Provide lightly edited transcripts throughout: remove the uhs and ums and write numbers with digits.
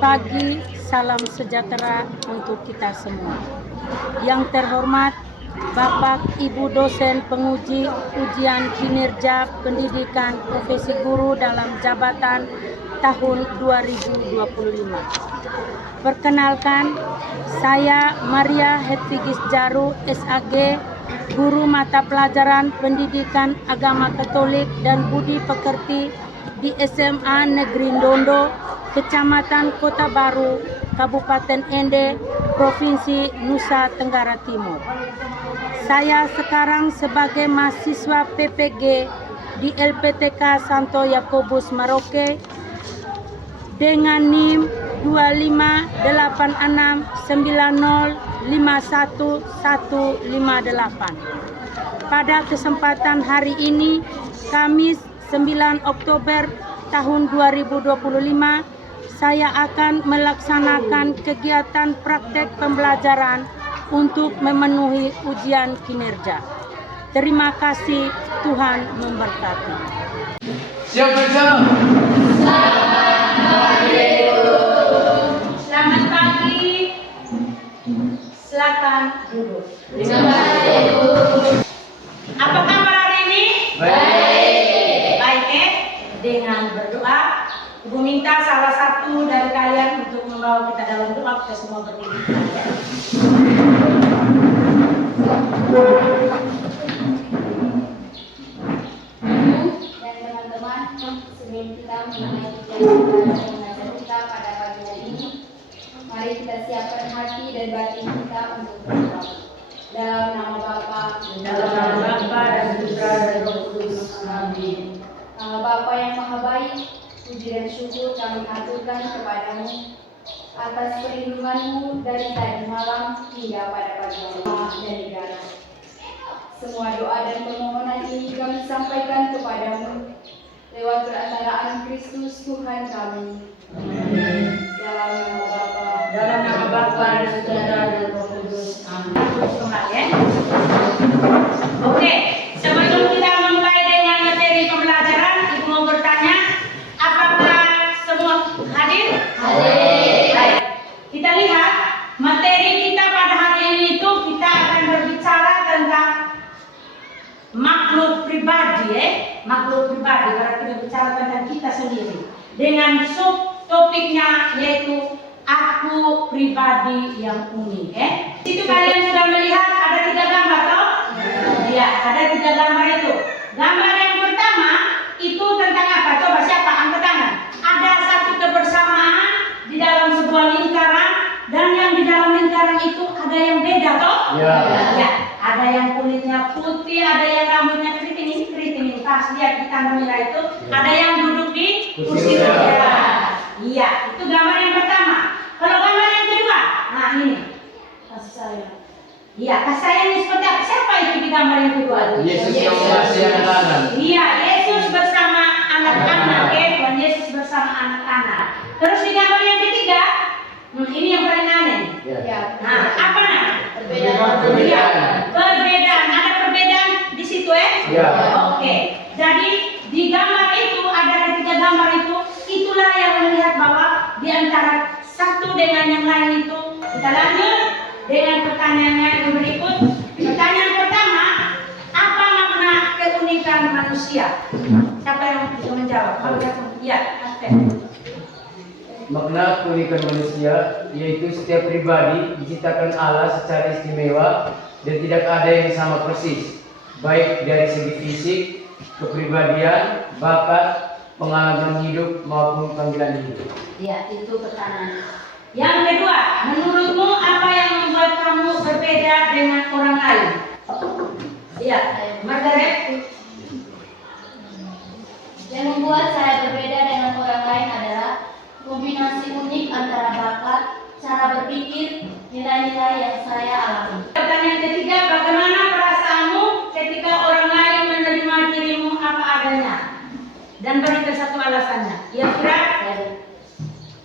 pagi, salam sejahtera untuk kita semua. Yang terhormat Bapak Ibu dosen penguji ujian kinerja pendidikan profesi guru dalam jabatan tahun 2025. Perkenalkan, saya Maria Hedvigis Jaru, SAG, guru mata pelajaran pendidikan agama Katolik dan budi pekerti di SMA Negeri Ndondo, Kecamatan Kota Baru, Kabupaten Ende, Provinsi Nusa Tenggara Timur. Saya sekarang sebagai mahasiswa PPG di LPTK Santo Yakobus Maroke dengan NIM 25889051158. Pada kesempatan hari ini, Kamis 9 Oktober tahun 2025, saya akan melaksanakan kegiatan praktek pembelajaran untuk memenuhi ujian kinerja. Terima kasih, Tuhan memberkati. Siap bersama. Selamat pagi. Silakan duduk. Apa kabar hari ini? Baik. Baik ya? Dengan berdoa, Ibu minta salah satu dari kalian untuk membawa kita dalam doa, kita semua berdiri. Dan teman-teman, sebelum kita mulai mengajar kita pada pagi hari ini, mari kita siapkan hati dan batin kita untuk berdoa. Dalam nama Bapa, Dan Putra dan Roh Kudus. Amin. nama Bapa yang Maha Baik, puji dan syukur kami aturkan kepadamu atas perlindunganmu dari tadi malam hingga pada pagi hari dan negara. Semua doa dan permohonan ini kami sampaikan kepadamu lewat perantaraan Kristus Tuhan kami. Dalam nama Bapa, Dalam nama Bapa dan Putra dan Roh Kudus. Amin. Ya. Oke, sebelum kita mulai dengan materi pembelajaran, Ibu mau bertanya, apakah semua hadir? Hadir. Baik. Kita lihat materi kita pada hari ini itu kita akan berbicara tentang makhluk pribadi, makhluk pribadi. Berarti berbicara tentang kita sendiri. Dengan subtopiknya yaitu aku pribadi yang unik. Itu kalian sudah melihat ada 3 gambar toh? Ya, ada 3 gambar itu. Gambar yang pertama itu tentang apa? Coba siapa angkat tangan? Ada satu kebersamaan di dalam sebuah lingkaran, dan yang di dalam lingkaran itu ada yang beda toh? Ya. Ya, ada yang kulitnya putih, ada yang rambutnya keriting, pas lihat di tanda merah itu, ada yang duduk di kursi roda. Iya, itu gambar yang pertama. Kalau gambar yang kedua, nah ini kasih sayang. Iya, kasih sayangnya seperti apa? Siapa itu di gambar yang kedua? Yesus yang mengasihi anak-anak. Iya, Yesus bersama anak-anak, Tuhan Yesus bersama anak-anak. Terus di gambar yang ketiga, ini yang paling aneh. Ya. Nah, apa nah? Perbedaan. Iya, perbedaan. Ada perbedaan di situ Ya. Oke. Jadi di gambar itu ada 3 gambar itu, itulah yang melihat bahwa di antara satu dengan yang lain itu. Kita lanjut dengan pertanyaannya yang berikut. Pertanyaan pertama, apa makna keunikan manusia? Siapa yang bisa menjawab? Kalau ya, Makna keunikan manusia yaitu setiap pribadi diciptakan Allah secara istimewa dan tidak ada yang sama persis, baik dari segi fisik, kepribadian, bakat, pengalaman hidup maupun panggilan hidup. Ya, itu pertanyaan. Yang kedua, menurutmu apa yang membuat kamu berbeda dengan orang lain? Iya, Margaret. yang membuat saya berbeda dengan orang lain adalah kombinasi unik antara bakat, cara berpikir, nilai-nilai yang saya alami. Pertanyaan ketiga, bagaimana perasaanmu ketika orang lain menerima dirimu apa adanya? Dan berikan satu alasannya. Ya, Kira?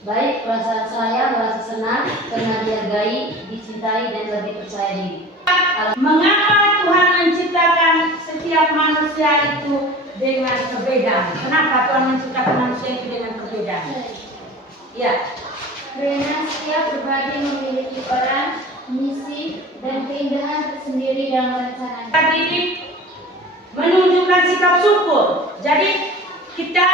Baik, perasaan saya merasa senang karena dihargai, dicintai, dan lebih percaya diri. Mengapa Tuhan menciptakan setiap manusia itu dengan perbedaan? Kenapa Tuhan menciptakan manusia itu dengan perbedaan? Ya. Karena setiap pribadi memiliki peran, misi, dan keindahan tersendiri dalam rencana. Didik menunjukkan sikap syukur. Jadi kita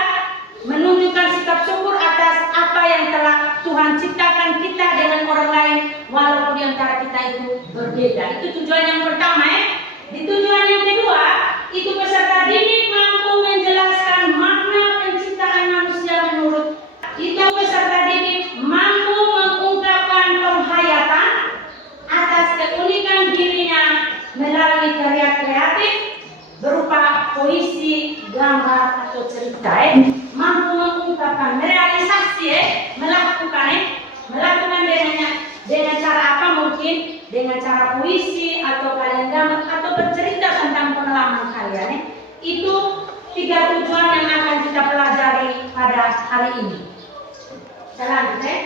menunjukkan sikap syukur atas apa yang telah Tuhan ciptakan kita dengan orang lain, walaupun di antara kita itu berbeda. Itu tujuan yang pertama ya. Di tujuan yang kedua, itu peserta didik mampu menjelaskan makna penciptaan manusia menurut itu peserta didik mampu mengungkapkan penghayatan atas keunikan dirinya melalui karya kreatif berupa puisi, gambar atau cerita. Mampu mengungkapkan, merealisasi, melakukan dengan cara apa mungkin? Dengan cara puisi atau kalian gambar atau bercerita tentang pengalaman kalian. Itu 3 tujuan yang akan kita pelajari pada hari ini. Kita lanjut ya.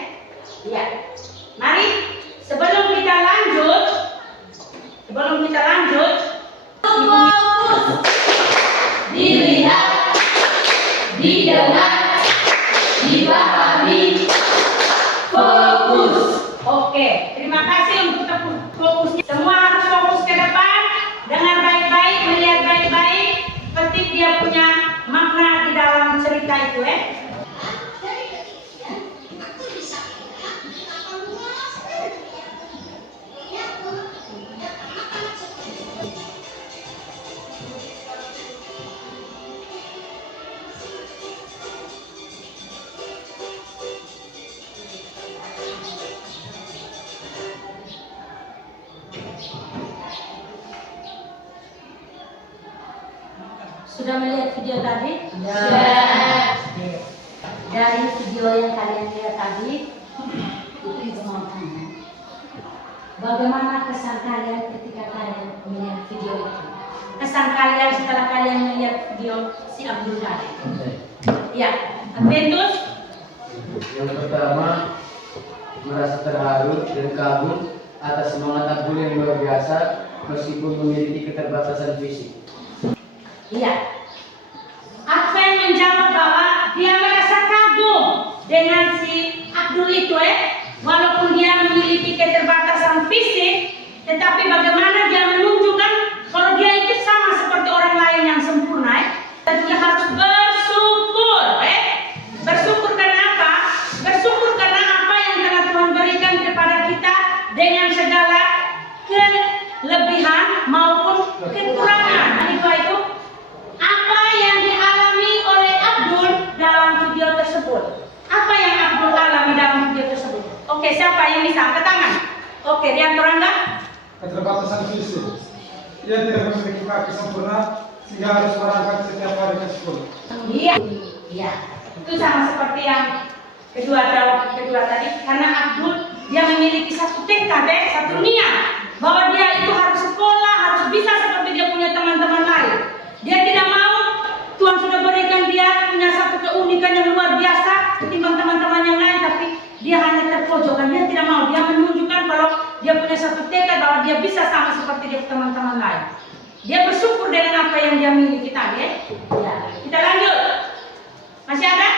Ya. Mari sebelum kita lanjut, fokus, dilihat, didengar, dipahami, fokus. Oke, terima kasih untuk fokusnya. Semua harus fokus ke depan, dengar baik-baik, melihat baik-baik, petik dia punya makna di dalam cerita itu ya. Sudah melihat video tadi? Sudah. Dari video yang kalian lihat tadi, itu mau tanya, bagaimana kesan kalian ketika kalian melihat video itu? Kesan kalian setelah kalian melihat video si Abdul tadi? Ya, Adventus? Yang pertama, merasa terharu dan kagum atas semangat Abdul yang luar biasa meskipun memiliki keterbatasan fisik. Iya. Adven menjawab bahwa dia merasa kagum dengan si Abdul itu walaupun dia memiliki keterbatasan fisik, tetapi bagaimana dia menunjukkan kalau dia itu sama seperti orang lain yang sempurna dan juga harus bersyukur bersyukur karena apa? Bersyukur karena apa yang telah Tuhan berikan kepada kita dengan segala kelebihan maupun kekurangan. Itu apa yang dialami oleh Abdul dalam video tersebut. Apa yang Abdul alami dalam video tersebut? Oke, siapa yang bisa angkat tangan? Oke, Rianto Rangga. Keterbatasan fisik. Ia tidak memiliki kaki sempurna sehingga harus berangkat setiap hari ke sekolah. Iya. Iya. Itu sama seperti yang kedua tadi, karena Abdul dia memiliki satu tekad, satu niat bahwa dia itu harus sekolah, harus bisa seperti dia punya teman-teman lain. Dia tidak mau, Tuhan sudah berikan dia punya satu keunikan yang luar biasa ketimbang teman-teman yang lain, tapi dia hanya terpojokkan. Dia tidak mau, dia menunjukkan kalau dia punya satu tekad bahwa dia bisa sama seperti dia teman-teman lain. Dia bersyukur dengan apa yang dia miliki tadi. Ya. Kita lanjut. Masih ada?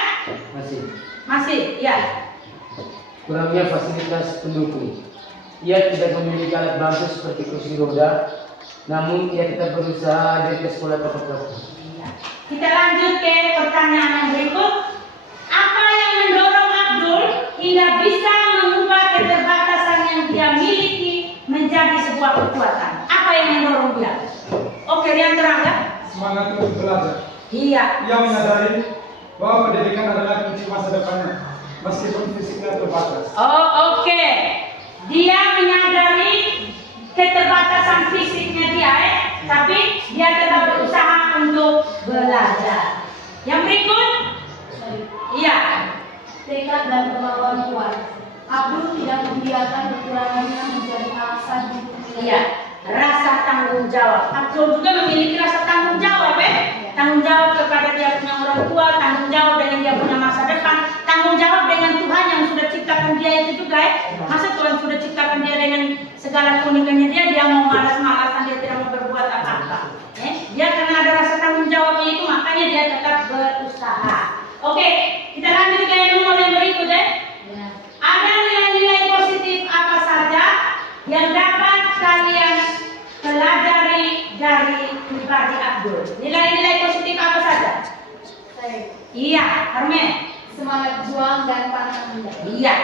Masih, ya. Kurangnya fasilitas pendukung. Ia tidak memiliki alat bantu seperti kursi roda, namun ia tetap berusaha hadir ke sekolah tepat waktu. Kita lanjut ke pertanyaan yang berikut. Apa yang mendorong Abdul hingga bisa mengubah keterbatasan yang dia miliki menjadi sebuah kekuatan? Apa yang mendorong dia? Oke, Rian Terangga. Semangat untuk belajar. Iya. Ia menyadari bahwa pendidikan adalah kunci masa depannya, meskipun fisiknya terbatas. Oh, oke. Dia menyadari keterbatasan fisiknya dia, tapi dia tetap berusaha untuk belajar. Yang berikut, iya. Tekad dan kemauan kuat. Abdul tidak membiarkan kekurangannya menjadi alasan untuk Iya, rasa tanggung jawab. Abdul juga memiliki rasa tanggung jawab, tanggung jawab kepada dia punya orang tua, tanggung jawab dengan dia punya masa depan, tanggung jawab dengan Tuhan yang sudah ciptakan dia itu juga, Masa Tuhan sudah ciptakan dia dengan segala keunikannya dia mau malas-malasan, dia tidak mau berbuat apa-apa. Dia karena ada rasa tanggung jawabnya itu, makanya dia tetap berusaha. Oke, kita lanjut ke nomor yang berikut. Ada Abdul. Nilai-nilai positif apa saja? Saya Iya, Carmen. semangat juang dan pantang menyerah. Iya.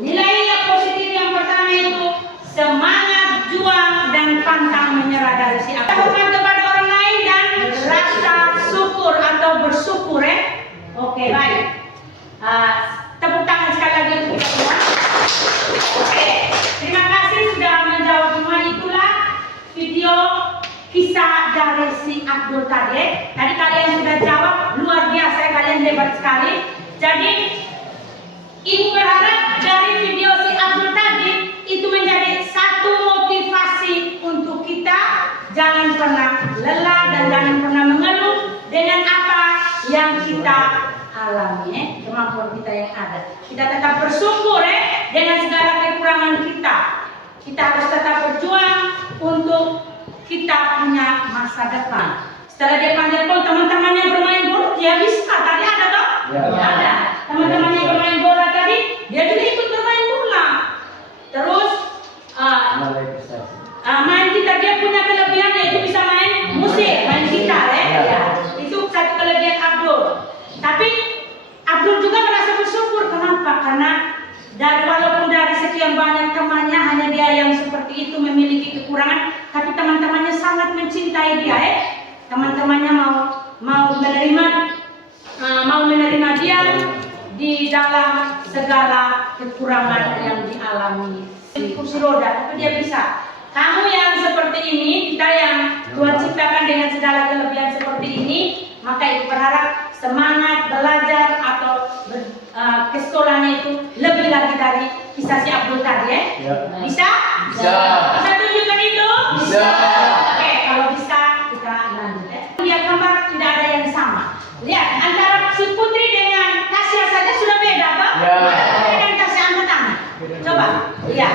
Nilai yang positif yang pertama itu semangat juang dan pantang menyerah dari si Abdul. Hormat kepada orang lain dan rasa syukur atau bersyukur ya. Oke, baik. Tepuk tangan sekali lagi untuk kita semua. Oke, terima kasih sudah menjawab semua. Itulah video kisah dari si Abdul tadi. Tadi kalian sudah jawab luar biasa, kalian hebat sekali. Jadi Ibu berharap dari video si Abdul tadi itu menjadi satu motivasi untuk kita jangan pernah lelah dan jangan pernah mengeluh dengan apa yang kita alami, kemampuan kita yang ada. Kita tetap bersyukur dengan segala kekurangan kita. Kita harus tetap berjuang untuk kita punya masa depan. Setelah dia panjat pun teman-teman yang bermain bola dia bisa. Tadi ada toh? Ya. Ada. Teman-teman yang bermain bola tadi dia juga ikut bermain bola. Terus Nilai prestasi. main gitar dia punya kelebihan yaitu bisa main musik, main gitar ya. Ya. Itu satu kelebihan Abdul. Tapi Abdul juga merasa bersyukur. Kenapa? Karena walaupun dari sekian banyak temannya hanya dia yang seperti itu memiliki kekurangan, tapi teman-temannya sangat mencintai dia Teman-temannya mau menerima dia di dalam segala kekurangan yang dialami. Di kursi roda, tapi dia bisa. Kamu yang seperti ini, kita yang Tuhan ciptakan dengan segala kelebihan seperti ini, maka Ibu berharap semangat belajar atau ke sekolahnya itu lebih lagi dari kisah si Abdul tadi Ya. Bisa? Bisa. Bisa tunjukkan itu? Bisa. Oke, kalau bisa kita lanjut Lihat gambar tidak ada yang sama. Lihat antara si Putri dengan Tasya saja sudah beda, Pak. Ya. Dengan Tasya angkat tangan. Coba. Iya.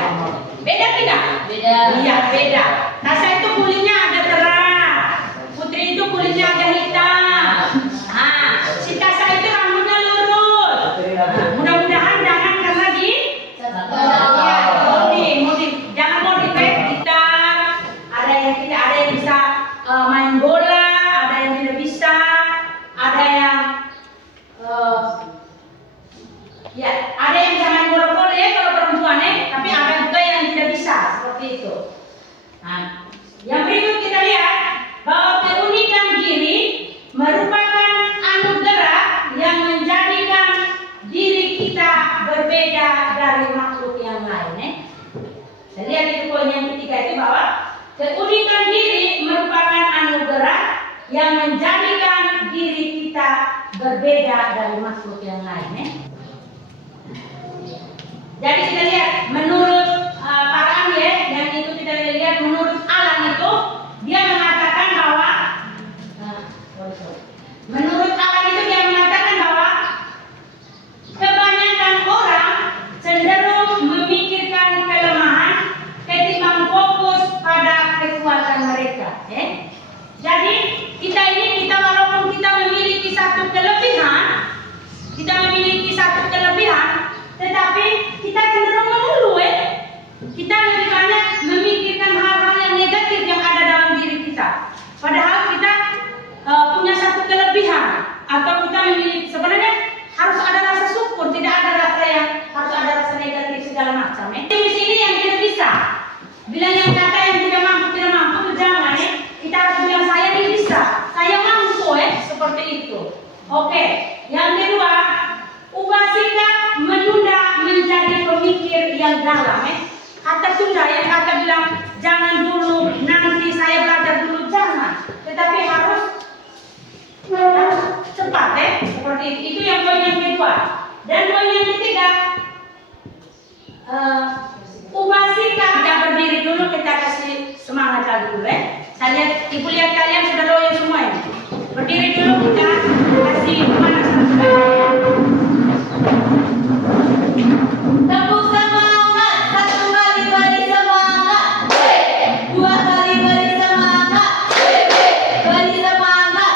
Beda tidak? Beda. Iya, beda. Tasya itu kulitnya agak terang. Putri itu kulitnya agak hitam. Si Tasya itu rambutnya lurus. Mudah-mudahan jangan karena modif. Jangan modif gitar. Ada yang tidak, ada yang bisa main bola, ada yang tidak bisa, ada yang ada yang bisa main bola voli kalau perempuan tapi ada juga yang tidak bisa seperti itu. Nah, yang berikut kita lihat bahwa keunikan diri merupakan anugerah yang menjadikan diri kita berbeda dari makhluk yang lain. Saya lihat itu poin yang ketiga itu bahwa keunikan diri merupakan anugerah yang menjadikan diri kita berbeda dari makhluk yang lain. Jadi kita lihat menurut para ahli yang itu kita lihat menurut Alan itu dia mengatakan bahwa kebanyakan orang cenderung memikirkan kelemahan ketimbang fokus pada kekuatan mereka. Jadi kita walaupun kita memiliki satu kelebihan, tetapi kita cenderung mengeluh. Kita lebih banyak memikirkan hal-hal yang negatif yang ada dalam diri kita. Padahal kita punya satu kelebihan atau kita memiliki, sebenarnya harus ada rasa syukur, tidak ada rasa yang harus ada rasa negatif segala macam. Di sini yang tidak bisa, bilang yang kata yang tidak mampu jangan. Kita harus bilang saya ini bisa, saya mampu seperti itu. Oke, yang kedua, ubah sikap menunda menjadi pemikir yang dalam. Kata tunda yang kata bilang jangan dulu, nanti saya belajar dulu, jangan. Tetapi harus cepat seperti itu. Itu yang poin yang kedua. Dan poin yang ketiga, ubah sikap. Kita berdiri dulu, kita kasih semangat lagi dulu Ibu lihat kalian sudah loyo semua ini. Berdiri dulu, kita kasih panas. Tepuk semangat, satu kali beri semangat, dua kali beri semangat, beri semangat.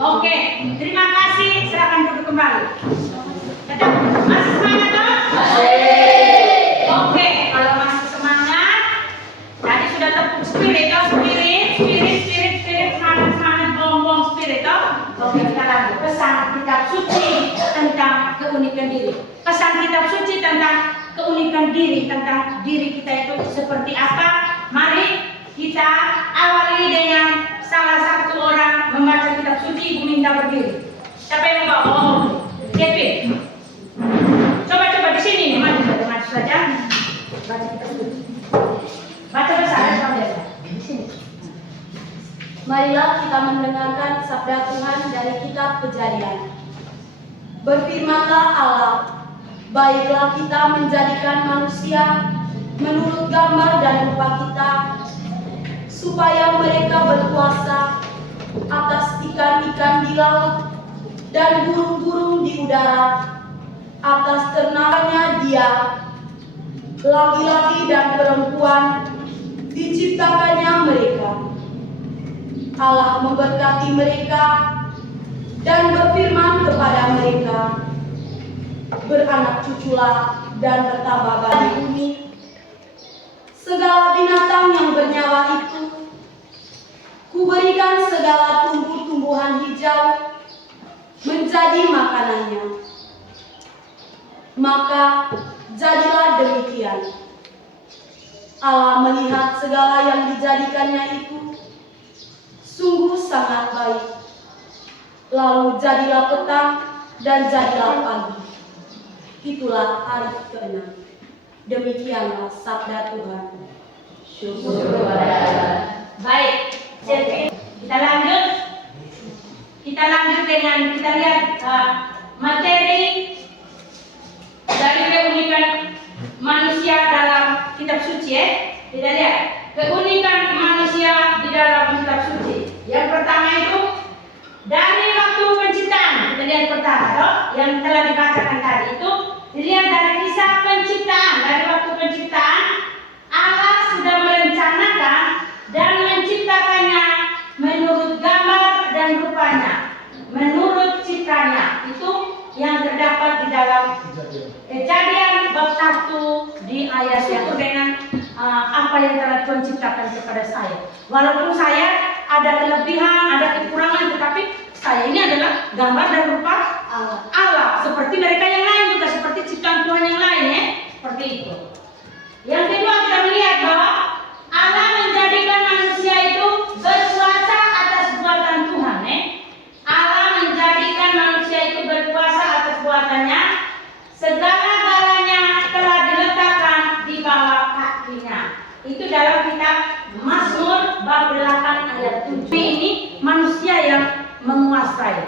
Oke, terima kasih. Silakan duduk kembali. Tetap masih semangat toh? Oke. kesadaran diri kita itu seperti apa? Mari kita awali dengan salah satu orang membaca kitab suci. Ibu minta berdiri. Siapa yang mau? Oh, Kevin. Coba di sini nih, maju saja. Baca kitab suci. Baca bersama saudara. Di sini. Marilah kita mendengarkan sabda Tuhan dari kitab Kejadian. Berfirmanlah Allah, baiklah kita menjadikan manusia menurut gambar dan rupa kita, supaya mereka berkuasa atas ikan-ikan di laut dan burung-burung di udara, atas ternaknya dia, laki-laki dan perempuan diciptakannya mereka. Allah memberkati mereka dan berfirman kepada mereka, beranak cuculah dan bertambah banyak di bumi. Segala binatang yang bernyawa itu, kuberikan segala tumbuh-tumbuhan hijau menjadi makanannya. Maka jadilah demikian. Allah melihat segala yang dijadikannya itu sungguh sangat baik. Lalu jadilah petang dan jadilah pagi. Itulah hari ke-6. Demikianlah sabda Tuhan. Syukur kepada Allah. Baik, jadi kita lanjut. Kita lanjut dengan kita lihat materi dari keunikan manusia dalam kitab suci. Kita lihat keunikan manusia di dalam kitab suci. Yang pertama itu dari waktu penciptaan. Kita lihat pertama, yang telah dibacakan tadi itu dilihat dari kisah penciptaan. Dari waktu penciptaan Allah sudah merencanakan dan menciptakannya menurut gambar dan rupanya, menurut citranya. Itu yang terdapat di dalam Kejadian bab 1 di ayat 1 dengan apa yang telah Tuhan ciptakan kepada saya. Walaupun saya ada kelebihan, ada kekurangan, tetapi saya ini adalah gambar dan rupa Allah. Seperti mereka yang lain juga, seperti ciptaan Tuhan yang lain ya. Seperti itu. Yang kedua kita melihat bahwa Allah menjadikan manusia itu berkuasa atas buatan Tuhan ya. Allah menjadikan manusia itu berkuasa atas buatannya. Segala-galanya telah diletakkan di bawah kakinya. Itu dalam kitab Mazmur bab 8 ayat 7. Ini manusia yang menguasai.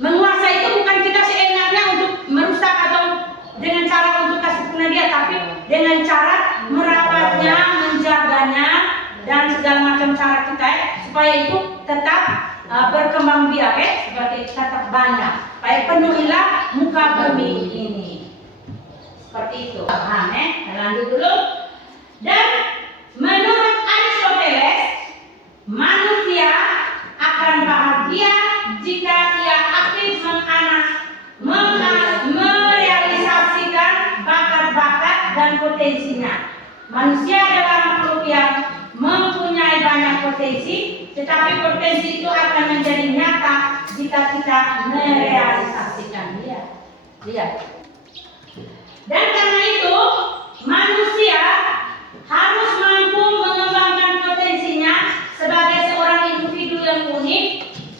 Menguasai itu bukan kita seenaknya untuk merusak atau dengan cara untuk kasih punah dia, tapi dengan cara merawatnya, menjaganya, dan segala macam cara kita supaya itu tetap berkembang biak sebagai tetap banyak. Baik, penuhilah muka bumi ini. Seperti itu. Paham lanjut dulu. Dan menurut Aristoteles, manusia akan bahagia jika ia aktif merealisasikan bakat-bakat dan potensinya. Manusia adalah makhluk yang mempunyai banyak potensi, tetapi potensi itu akan menjadi nyata jika kita merealisasikan dia. Dan karena itu manusia harus mampu mengembangkan potensinya sebagai seorang individu yang unik.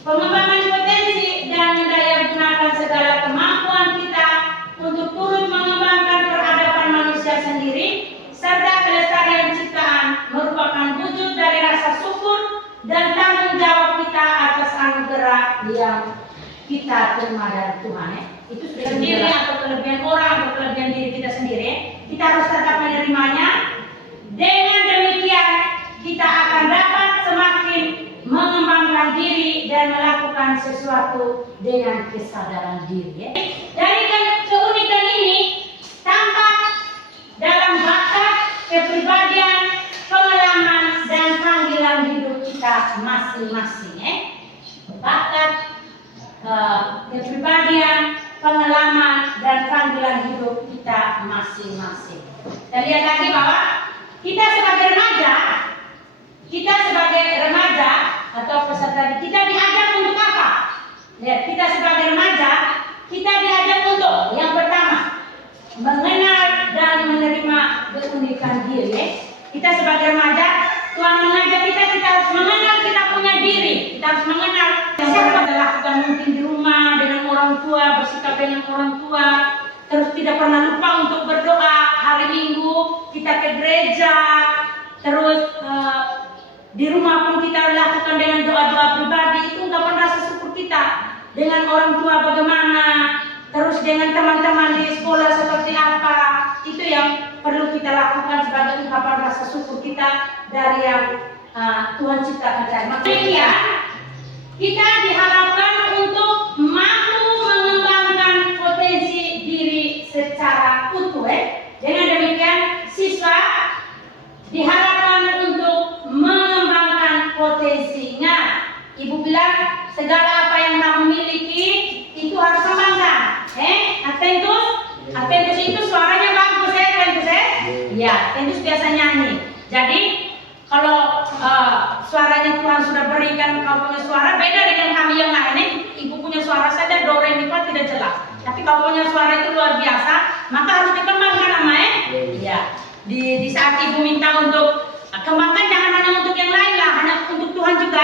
Pengembangan potensi dan mendaya gunakan segala kemampuan kita untuk turut mengembangkan peradaban manusia sendiri serta kelestarian ciptaan merupakan wujud dari rasa syukur dan tanggung jawab kita atas anugerah yang kita terima dari Tuhan. Itu sendiri atau kelebihan orang atau kelebihan diri kita sendiri, kita harus tetap menerimanya. Dengan demikian kita akan dapat semakin mengembangkan diri dan melakukan sesuatu dengan kesadaran diri. Dari keunikan ini tampak dalam bakat, kepribadian, pengalaman dan panggilan hidup kita masing-masing. Bakat, kepribadian, pengalaman dan panggilan hidup kita masing-masing. Kita lihat lagi bahwa kita sebagai remaja atau peserta kita diajak untuk apa? Lihat, kita sebagai remaja kita diajak untuk yang pertama mengenal dan menerima diri, kita harus mengenal siapa yang lakukan mungkin di rumah dengan orang tua, bersikap dengan orang tua, terus tidak pernah lupa untuk berdoa hari Minggu, kita ke gereja, terus di rumah pun kita lakukan dengan doa-doa pribadi, itu ungkapan rasa syukur kita. Dengan orang tua bagaimana, terus dengan teman-teman di sekolah seperti apa, itu yang perlu kita lakukan sebagai ungkapan rasa syukur kita dari yang Tuhan ciptakan. Demikian, kita diharapkan untuk mampu mengembangkan potensi diri secara utuh. Dengan demikian, siswa diharapkan untuk mengembangkan potensinya. Ibu bilang segala apa yang kamu miliki itu harus kembangkan. Atentus itu suaranya bagus Atentus ya, Atentus biasa nyanyi. Jadi kalau suaranya Tuhan sudah berikan, kau punya suara beda dengan kami yang lain. Ibu punya suara saja do re mi fa tidak jelas. Tapi kau punya suara itu luar biasa, maka harus dikembangkan namanya. Iya. Di saat ibu minta untuk kembangkan, jangan hanya untuk yang lain lah, hanya untuk Tuhan juga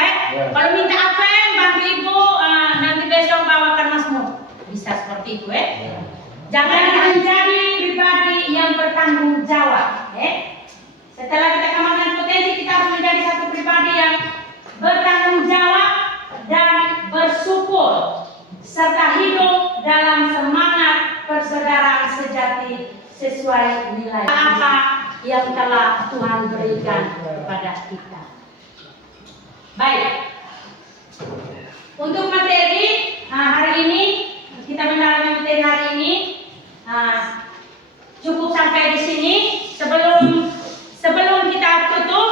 Kalau minta apa bantu ibu, nanti besok bawakan Mazmur. Bisa seperti itu Jangan menjadi pribadi yang bertanggung jawab. Setelah kita kembangkan potensi, kita harus menjadi satu pribadi yang bertanggung jawab dan bersyukur, serta hidup dalam semangat persaudaraan sejati sesuai nilai apa yang telah Tuhan berikan kepada kita. Baik, untuk materi hari ini, kita mendalami materi hari ini cukup sampai di sini. Sebelum kita tutup,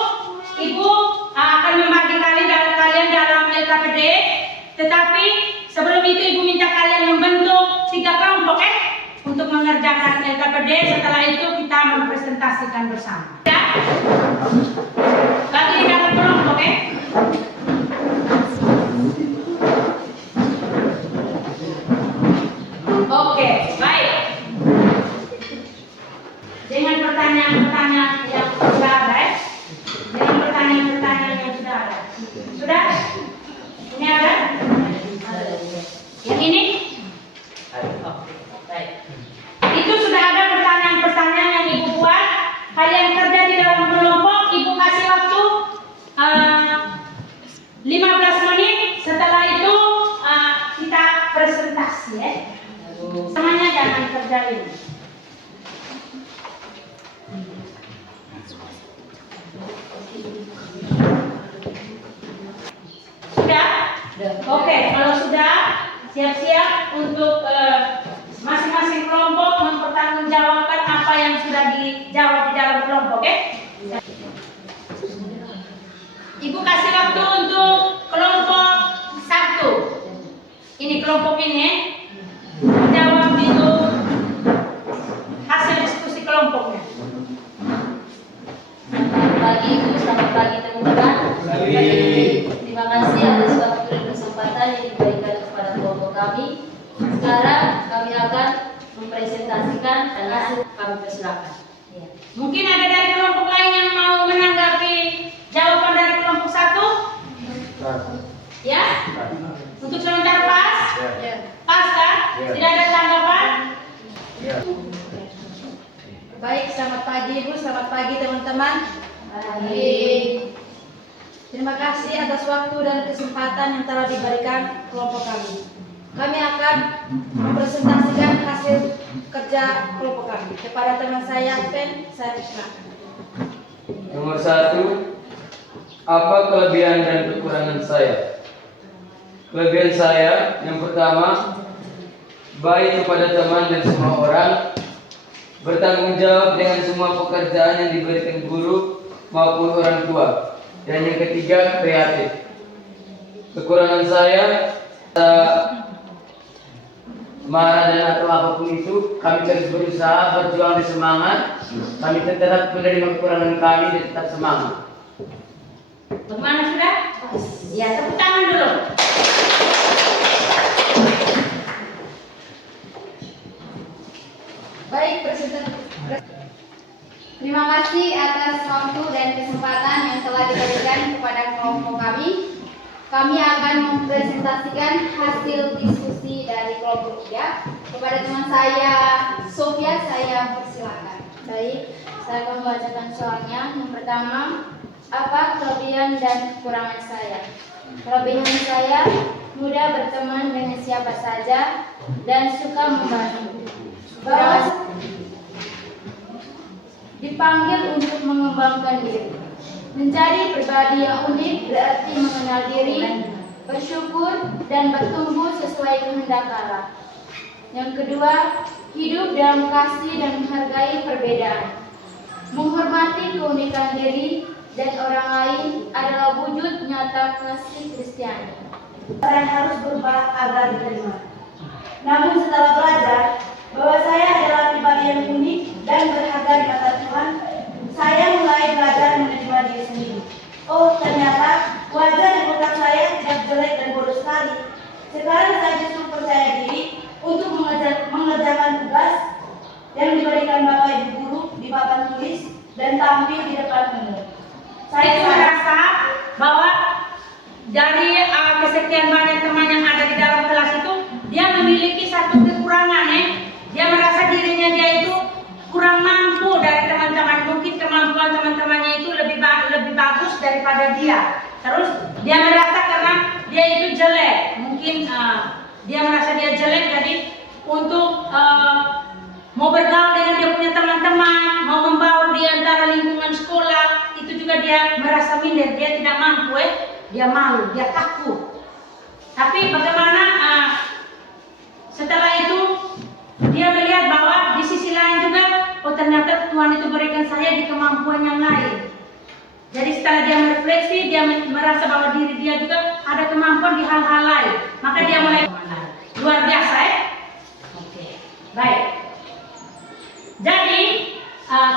Ibu akan membagi kalian dalam LKPD. Tetapi sebelum itu Ibu minta kalian membentuk 3 kelompok untuk mengerjakan LKPD. Setelah itu kita mempresentasikan bersama. Ya? Bagi di dalam kelompok Oke, baik. Dengan pertanyaan-pertanyaan yang sudah ada, dengan pertanyaan-pertanyaan yang sudah ada. Sudah? Ini ada? Yang ini? Baik. Itu sudah ada pertanyaan-pertanyaan yang Ibu buat. Kalian kerja di dalam kelompok, Ibu kasih waktu 15 menit. Setelah itu kita presentasi Semuanya jangan kerjain. Sudah? Oke, kalau sudah siap-siap untuk masing-masing kelompok mempertanggungjawabkan apa yang sudah dijawab di dalam kelompok, Ibu kasih waktu untuk kelompok 1. Ini kelompok ini jawab itu hasil diskusi kelompoknya. Selamat pagi Ibu, selamat pagi teman-teman. Terima kasih atas waktu dan kesempatan yang diberikan kepada kelompok kami. Sekarang kami akan mempresentasikan dan hasil kami persilakan. Mungkin ada dari kelompok lain yang mau menanggapi jawaban dari kelompok 1? Ya? Untuk sementara pas? Pas kan? Tidak ada tanggapan? Baik, selamat pagi Ibu, selamat pagi teman-teman. Terima kasih atas waktu dan kesempatan yang telah diberikan kelompok kami. Kami akan mempresentasikan hasil kerja kelompok kami kepada teman saya, Pen. Saya persilakan. Nomor 1, apa kelebihan dan kekurangan saya? Kelebihan saya yang pertama, baik kepada teman dan semua orang, bertanggung jawab dengan semua pekerjaan yang diberikan guru maupun orang tua. Dan yang ketiga, kreatif. Kekurangan saya, marah dan atau apapun itu, kami terus berusaha, berjuang dan semangat. Kami tetap menerima kekurangan kami dan tetap semangat. Bagaimana sudah? Ya, tepuk tangan dulu. Baik, presentasi. Terima kasih atas waktu dan kesempatan yang telah diberikan kepada kelompok kami. kami akan mempresentasikan hasil diskusi dari kelompok 3. Kepada teman saya, Sofia, saya persilakan. Baik, saya akan membacakan soalnya. Yang pertama, apa kelebihan dan kekurangan saya? Kelebihan saya, mudah berteman dengan siapa saja dan suka membantu. Bahwa dipanggil untuk mengembangkan diri. Menjadi pribadi yang unik berarti mengenal diri, bersyukur, dan bertumbuh sesuai kehendak Allah. Yang kedua, hidup dalam kasih dan menghargai perbedaan. Menghormati keunikan diri dan orang lain adalah wujud nyata kasih Kristiani. Orang harus berubah agar diterima. Namun setelah belajar bahwa saya adalah pribadi yang unik dan berharga di mata Tuhan, saya mulai belajar menerima diri sendiri. Oh, ternyata wajah di belakang saya tidak jelek dan bodoh sekali. Sekarang saya justru percaya diri untuk mengerjakan tugas yang diberikan Bapak Ibu Guru di papan tulis dan tampil di depan umum. Saya merasa bahwa dari kesekian banyak teman yang ada di dalam kelas itu, dia memiliki satu kekurangan Dia merasa dirinya dia itu kurang mampu dari teman-teman. Mungkin kemampuan teman-temannya itu lebih bagus daripada dia. Terus dia merasa karena dia itu jelek. Mungkin dia merasa dia jelek, jadi untuk mau bergaul dengan dia punya teman-teman, mau membaur di antara lingkungan sekolah, itu juga dia merasa minder, dia tidak mampu, dia malu, dia takut. Tapi bagaimana setelah itu dia melihat bahwa di sisi lain juga, oh ternyata Tuhan itu berikan saya di kemampuan yang lain. Jadi setelah dia merefleksi, dia merasa bahwa diri dia juga ada kemampuan di hal-hal lain. Maka dia mulai luar biasa Oke, baik. Jadi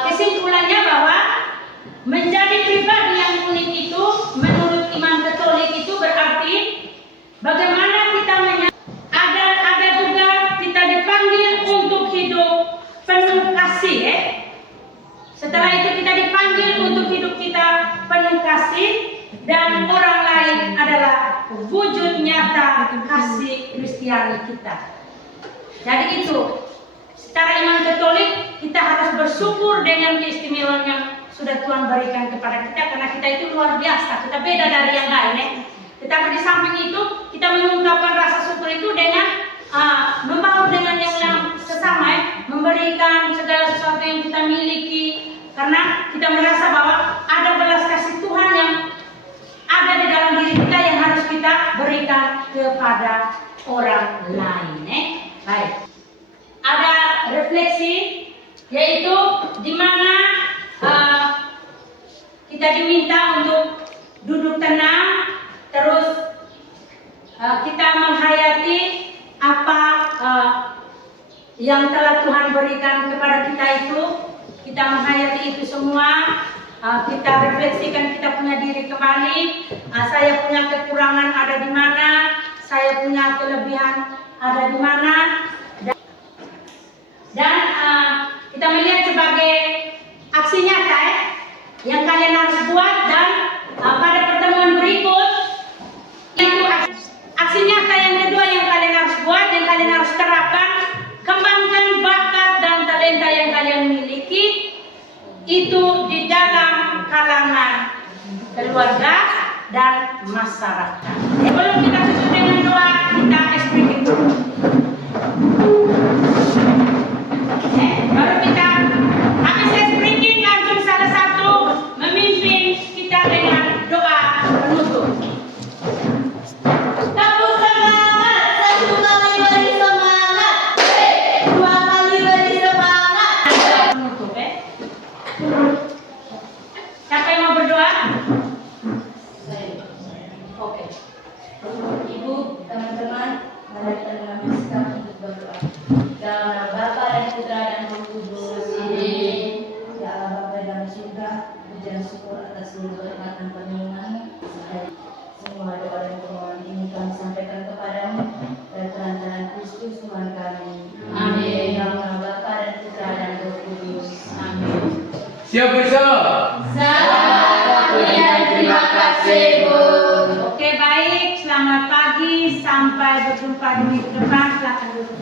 kesimpulannya bahwa menjadi pribadi yang unik itu menurut iman Katolik itu berarti bagaimana kita ada juga kita dipanggil untuk hidup penuh kasih Setelah itu kita dipanggil untuk hidup kita penuh kasih, dan orang lain adalah wujud nyata kasih Kristiani kita. Jadi itu, secara iman Katolik kita harus bersyukur dengan keistimewaan yang sudah Tuhan berikan kepada kita, karena kita itu luar biasa, kita beda dari yang lain Tetapi di samping itu kita mengungkapkan rasa syukur itu dengan membaur dengan yang sesama memberikan segala sesuatu yang kita miliki, karena kita merasa bahwa ada belas kasih Tuhan yang ada di dalam diri kita yang harus kita berikan kepada orang lain. Baik. Ada refleksi, yaitu di mana kita diminta untuk duduk tenang, terus kita menghayati apa yang telah Tuhan berikan kepada kita itu. Kita menghayati itu semua, kita refleksikan kita punya diri kembali. Saya punya kekurangan ada di mana, saya punya kelebihan ada di mana, dan kita melihat sebagai aksi nyata yang kalian harus buat, dan pada pertemuan berikut itu aksi nyata yang kedua yang kalian harus buat, yang kalian harus terapkan. Kembangkan bakat dan talenta yang kalian miliki itu di dalam kalangan keluarga dan masyarakat. Sebelum kita tutup dengan doa, kita speaking dulu. Baru kita habis speaking, langsung salah satu memimpin kita dengan doa penutup. Tepuk semangat, satu kali beri semangat, dua kali beri semangat. Penutup Siapa yang mau berdoa? Oke. Ibu, teman-teman, mari kita dengan bersikap untuk berdoa. Dalam nama Bapa dan Putra dan Roh Kudus. Amin. Ya Allah Bapa dalam surga, puji dan syukur atas seluruh berkat dan perlindungan-Mu. Semua doa dan permohonan ini kami sampaikan kepadamu dan perantaraan Kristus Tuhan kami. Amin. Dalam nama Bapa dan Putra dan Roh Kudus. Amin. Siap bersama. Selamat, terima kasih Bu. Oke, baik. Sampai berjumpa di minggu depan. Silakan duduk.